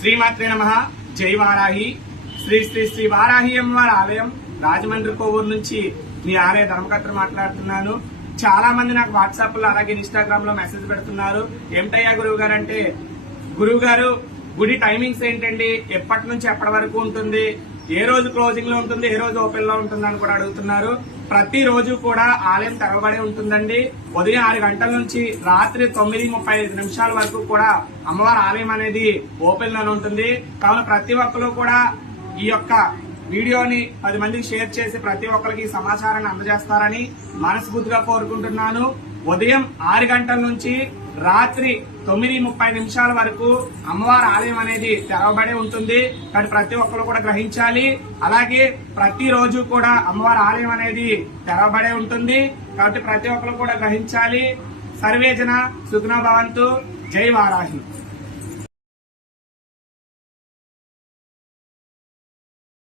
శ్రీమాత్రే నమః. జై వారాహి. శ్రీ శ్రీ శ్రీ వారాహి అమ్మవారి ఆలయం రాజమండ్రి కోవూరు నుంచి మీ ఆలయ ధర్మకర్త మాట్లాడుతున్నాను. చాలా మంది నాకు వాట్సాప్ లో అలాగే ఇన్స్టాగ్రామ్ లో మెసేజ్ పెడుతున్నారు. ఏమిటయ్యా గురువు గారు అంటే, గురువు గారు గుడి టైమింగ్స్ ఏంటండి, ఎప్పటి నుంచి ఎప్పటి వరకు ఉంటుంది, ఏ రోజు క్లోజింగ్ లో ఉంటుంది, ఏ రోజు ఓపెన్ లో ఉంటుంది అని కూడా అడుగుతున్నారు. ప్రతి రోజు కూడా ఆలయం తెరవబడి ఉంటుందండి. ఉదయం 6 గంటల నుంచి రాత్రి 9:35 వరకు కూడా అమ్మవారి ఆలయం అనేది ఓపెన్ లోనే ఉంటుంది. కావున ప్రతి ఒక్కరు కూడా ఈ యొక్క వీడియోని 10 మందికి షేర్ చేసి ప్రతి ఒక్కరికి సమాచారాన్ని అందజేస్తారని మనస్ఫూర్తిగా కోరుకుంటున్నాను. ఉదయం 6 గంటల నుంచి రాత్రి 9:30 వరకు అమ్మవారి ఆలయం అనేది తెరవబడి ఉంటుంది. కానీ ప్రతి ఒక్కరు కూడా గ్రహించాలి. అలాగే ప్రతిరోజు కూడా అమ్మవారి ఆలయం అనేది తెరవబడే ఉంటుంది. కాబట్టి ప్రతి ఒక్కరు కూడా గ్రహించాలి. సర్వేజన సుఖినో భవంతు. జై వారాహి.